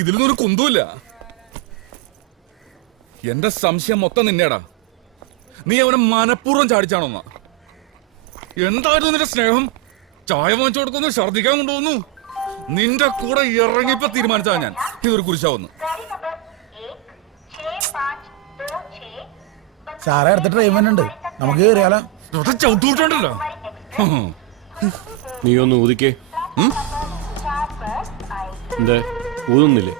ഇതിലൊന്നും ഒരു കുന്തൂല്ല. എന്റെ സംശയം മൊത്തം നിന്നേടാ. നീ അവനെ മനഃപൂർവ്വം ചാടിച്ചാണോന്നാ. എന്തായിരുന്നു നിന്റെ സ്നേഹം? ചായ വാങ്ങിച്ചു കൊടുക്കുന്നു, ഛർദിക്കാൻ കൊണ്ടുപോകുന്നു. നിന്റെ കൂടെ ഇറങ്ങിയപ്പോ തീരുമാനിച്ചാ ഞാൻ ഇതൊരു കുരിശാവുന്നു. സാറേ അടുത്ത ട്രെയിൻ വന്നുണ്ട്, നമുക്ക് കയറിയാലോ? ചവിട്ടുണ്ടല്ലോ. നീ ഒന്ന് ഊതിക്കേ. എന്താ ഊതുന്നില്ലേ?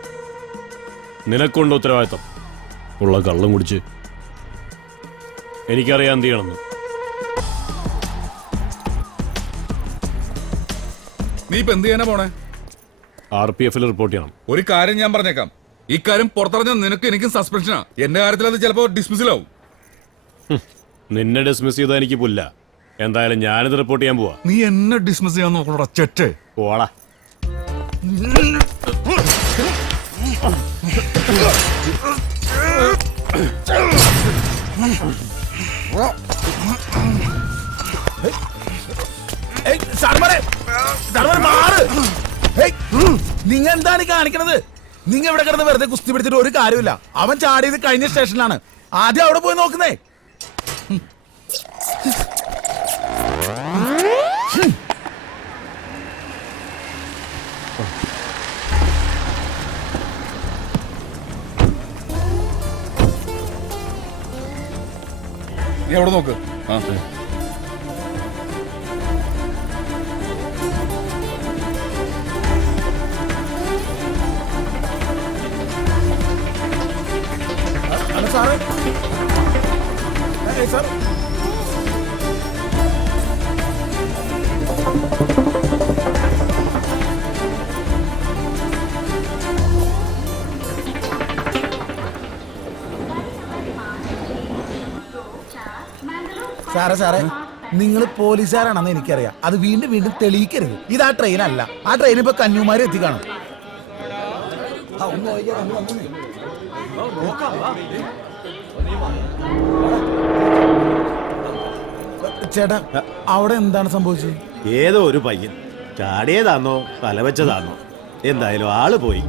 നിനക്കുണ്ട് ഉത്തരവാദിത്തം. ഉള്ള കള്ളം കുടിച്ച് എനിക്കറിയാൻ എന്ത് ചെയ്യണമെന്ന്. നീ ഇപ്പൊ എന്ത് ചെയ്യാനാ പോണേ? RPF റിപ്പോർട്ട് ചെയ്യണം. ഒരു കാര്യം ഞാൻ പറഞ്ഞേക്കാം, ഇക്കാര്യം പുറത്തറിഞ്ഞ നിനക്ക് എനിക്കും സസ്പെൻഷനാ. എന്റെ കാര്യത്തിൽ അത് ചിലപ്പോ ഡിസ്മിസിലാവും. നിന്നെ ഡിസ്മിസ് ചെയ്താൽ എനിക്ക് പുല്ല. എന്തായാലും ഞാനിത് റിപ്പോർട്ട് ചെയ്യാൻ പോവാ. നീ എന്നെ ഡിസ്മിസ് ചെയ്യാൻ നോക്കണോടാ ചെറ്റേ. പോടാ. നിങ്ങ എന്താണ് കാണിക്കണത്? നിങ്ങ ഇവിടെ കിടന്ന് വെറുതെ കുസ്തി പിടിച്ചിട്ട് ഒരു കാര്യമില്ല. അവൻ ചാടിയത് കഴിഞ്ഞ സ്റ്റേഷനിലാണ്. ആദ്യം അവിടെ പോയി നോക്കുന്നേ. നീ എവിടെ നോക്ക്. ഹലോ സാറേ. സാർ സാറേ സാറേ നിങ്ങൾ പോലീസുകാരാണെന്ന് എനിക്കറിയാം. അത് വീണ്ടും വീണ്ടും തെളിയിക്കരുത്. ഇത് ആ ട്രെയിൻ അല്ല. ആ ട്രെയിൻ ഇപ്പൊ കന്യാകുമാരി എത്തിക്കാണും. ചേട്ടാ അവിടെ എന്താണ് സംഭവിച്ചത്? ഏതോ ഒരു പയ്യൻ ചാടിയതാന്നോ തലവെച്ചതാന്നോ, എന്തായാലും ആള് പോയി.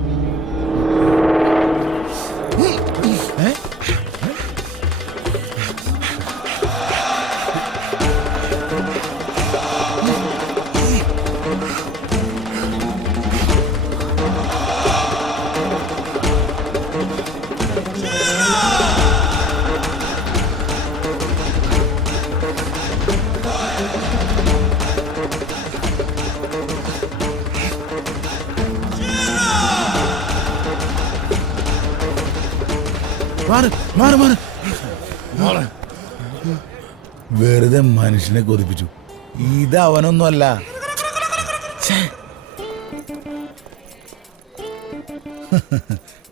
വെറുതെ മനുഷ്യനെ കൊതിപ്പിച്ചു. ഇത് അവനൊന്നുമല്ല.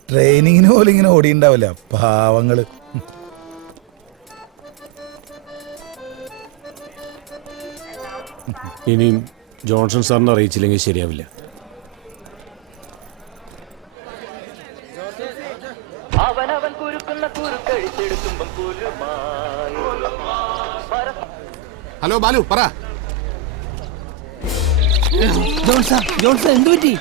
ട്രെയിനിങ്ങിന് പോലും ഇങ്ങനെ ഓടിയുണ്ടാവില്ല പാവങ്ങള്. ഇനിയും ജോൺസൺ സാറിനെ അറിയിച്ചില്ലെങ്കിൽ ശരിയാവില്ല. ഹലോ ബാലു പറ. ജോൺസൺ എന്തു പറ്റി?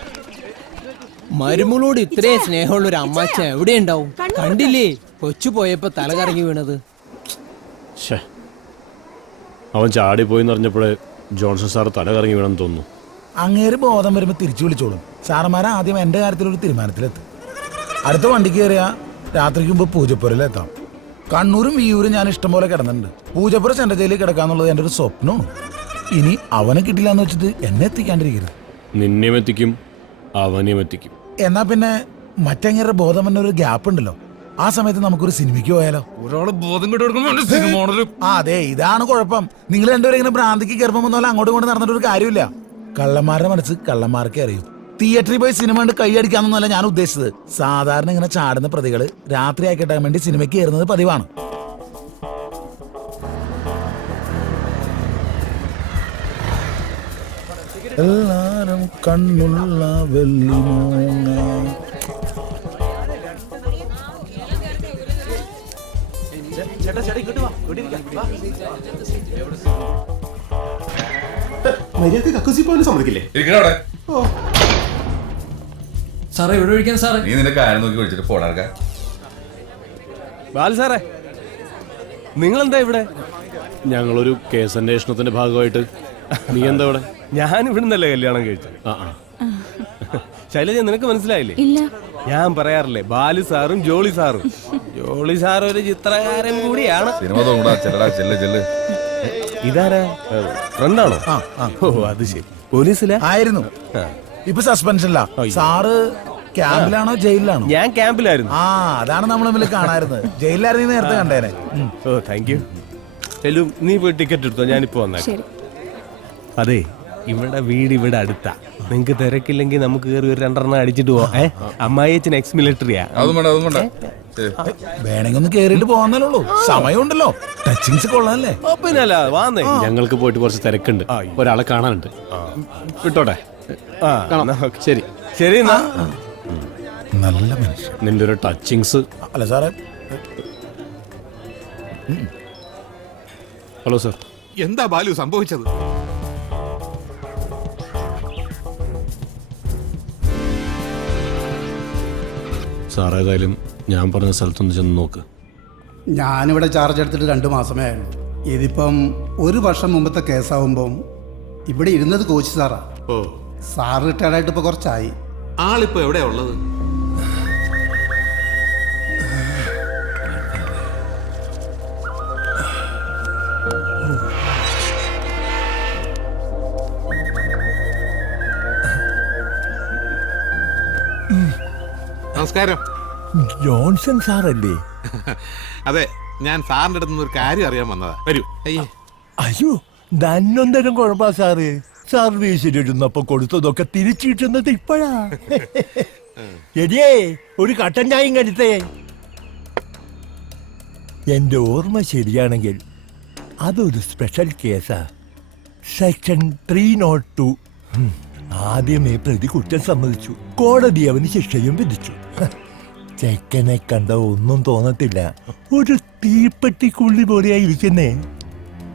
മരുമകളോട് ഇത്രയും സ്നേഹമുള്ള ഒരു അമ്മാച്ച എവിടെ ഉണ്ടാവും? കണ്ടില്ലേ കൊച്ചു പോയപ്പോ തല കറങ്ങി വീണത്. അവൻ ചാടിപ്പോയിന്ന് അറിഞ്ഞപ്പോഴേ ജോൺസൺ സാർ തല കറങ്ങി വീണെന്ന് തോന്നുന്നു. അങ്ങേര് ബോധം വരുമ്പോ തിരിച്ചു വിളിച്ചോളും. സാറന്മാരെ ആദ്യം എന്റെ കാര്യത്തിലൊരു തീരുമാനത്തിലെത്തും. അടുത്ത വണ്ടിക്ക് കയറിയാ രാത്രിക്ക് മുമ്പ് പൂജപ്പുരയിലെത്താം. കണ്ണൂരും വിയൂരും ഞാൻ ഇഷ്ടം പോലെ കിടന്നിട്ടുണ്ട്. പൂജപ്പുര സെൻട്രൽ ജയിലിൽ കിടക്കാന്നുള്ളത് എൻ്റെ ഒരു സ്വപ്നമാണ്. ഇനി അവനെ കിട്ടില്ല എന്ന് വെച്ചിട്ട് എന്നെ എത്തിക്കാണ്ടിരിക്കരുത്. നിന്നെയും എത്തിക്കും, അവനെയും എത്തിക്കും. എന്നാ പിന്നെ മറ്റങ്ങേരുടെ ബോധം വന്ന ഒരു ഗ്യാപ്പ് ഉണ്ടല്ലോ, ആ സമയത്ത് നമുക്കൊരു സിനിമയ്ക്ക് പോയാലോ? ഒരാള് ബോധം കിട്ടും. അതെ, ഇതാണ് കുഴപ്പം. നിങ്ങൾ രണ്ടുപേരും ഇങ്ങനെ ഭ്രാന്തിക്ക് ഗർഭം വന്നോലെ അങ്ങോട്ടും ഇങ്ങോട്ട് നടന്നിട്ട് ഒരു കാര്യമില്ല. കള്ളന്മാരുടെ മനസ്സ് കള്ളന്മാർക്കേ അറിയൂ. തിയേറ്ററിൽ പോയി സിനിമ കണ്ട് കൈയടിക്കാന്നല്ല ഞാൻ ഉദ്ദേശിച്ചത്. സാധാരണ ഇങ്ങനെ ചാടുന്ന പ്രതികള് രാത്രി ആക്കിട്ടാൻ വേണ്ടി സിനിമയ്ക്ക് കയറുന്നത് പതിവാണ്. എല്ലാരും കണ്ണുള്ള വെള്ളിമൂങ്ങ. മര്യാദക്ക് കക്കൂസി പോലും സമ്മതിക്കില്ലേ? സാറേ എവിടെ ഒഴിക്കാൻ സാറേ? നീ നിന്റെ കാര്യം നോക്കി വിളിച്ചിട്ട് പോടാർക്കാൻ. ബാലു സാറേ, നിങ്ങളെന്താ ഇവിടെ? ഞങ്ങളൊരു കേസ് അന്വേഷണത്തിന്റെ ഭാഗമായിട്ട്. നീ എന്താ ഇവിടെ? ഞാൻ ഇവിടുന്നല്ലേ കല്യാണം കഴിച്ചു. ആ ആ. ശൈലജ, നിനക്ക് മനസ്സിലായില്ലേ? ഇല്ല. ഞാൻ പറയാറില്ലേ, ബാലു സാറും ജോളി സാറും. ജോളി സാർ ഒരു ചിത്രകാരൻ കൂടിയാണ്. സിനിമ തോന്നടാ, ചെല്ലടാ, ചെല്ല്. ഇതാരാ, ഫ്രണ്ടാണോ? ഓ അത് ശരി. പോലീസിലാ? ആയിരുന്നു, ഇപ്പൊ സസ്പെൻഷനില്ല. സാറ് ക്യാമ്പിലാണോ ജയിലിലാണോ? ഞാൻ ക്യാമ്പിലായിരുന്നു. ആ, അതാണ് നമ്മൾ തമ്മിൽ കാണാറുന്നത്. ജയിലിലായിരുന്നു നേരത്തെ കണ്ടേനെ. ഓ താങ്ക് യു. ചെല്ലു, നീ പോയി ടിക്കറ്റ് എടുത്തോ, ഞാനിപ്പോ വന്നേക്കാം. ശരി. അതെ, ഇവിടെ വീട് ഇവിടെ അടുത്താ. നിങ്ങക്ക് തിരക്കില്ലെങ്കിൽ നമുക്ക് കയറി ഒരു 2 അടിച്ചിട്ട് പോവാം. അമ്മായിയച്ഛൻ എക്സ് മിലിറ്ററിയാ. അതും വേണ്ട. വേണമെങ്കിൽ ഒന്ന് കേറിയിട്ട് പോകാന്നല്ലേ ഉള്ളൂ. സമയമുണ്ടല്ലോ. ടച്ചിങ്സ് കൊള്ളാല്ലേ? പിന്നല്ല, വാന്നേ. ഞങ്ങൾക്ക് പോയിട്ട് കുറച്ച് തിരക്കുണ്ട്, ഒരാളെ കാണാനുണ്ട്. വിട്ടോട്ടെ. ആ കാണാം. ശരി ശരി എന്നാ. നല്ല മനുഷ്യൻ. നിന്റെ ഒരു ടച്ചിങ്സ്. അല്ല സാറേ. Hello sir. എന്താ ബാലു സംഭവിച്ചത്? സാർ ഏതായാലും ഞാൻ പറഞ്ഞ സ്ഥലത്തൊന്ന് ചെന്ന് നോക്ക്. ഞാനിവിടെ ചാർജ് എടുത്തിട്ട് 2 മാസമേ ആയുള്ളൂ. ഇതിപ്പം 1 വർഷം മുമ്പത്തെ കേസാവുമ്പം ഇവിടെ ഇരുന്നത് കോച്ച് സാറാ. ഓ, സാർ റിട്ടയർഡായിട്ട് ഇപ്പോൾ കുറച്ചായി. ആളിപ്പോ എവിടെയാ ഉള്ളത്? നമസ്കാരം. ജോൺസൺ സാറല്ലേ? അതെ, ഞാൻ സാറിന്റെ അടുത്ത് നിന്ന് ഒരു കാര്യം അറിയാൻ വന്നതാ. വരൂ. അയ്യേ, അയ്യോ, നന്നൊന്തരം കുഴപ്പാ സാറ്. സർവീസിലിരുന്നപ്പോ കൊടുത്തതൊക്കെ തിരിച്ചു കിട്ടുന്നത് ഇപ്പോഴാ. ശരിയേ, ഒരു കട്ടൻ ചായയും കരുത്തേ. എന്റെ ഓർമ്മ ശരിയാണെങ്കിൽ അതൊരു സ്പെഷ്യൽ കേസാ. സെക്ഷൻ 302. ആദ്യമേ പ്രതി കുറ്റം സമ്മതിച്ചു. കോടതി അവന് ശിക്ഷയും വിധിച്ചു. ചെക്കനെ കണ്ട ഒന്നും തോന്നത്തില്ല, ഒരു തീപ്പെട്ടിക്കുള്ളി പോലെയായിരിക്കുന്നേ.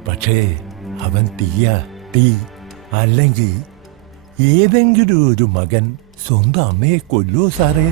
പക്ഷേ അവൻ തീ അല്ലെങ്കിൽ ഏതെങ്കിലും ഒരു മകൻ സ്വന്തം അമ്മയെ കൊല്ലുവോ സാറേ?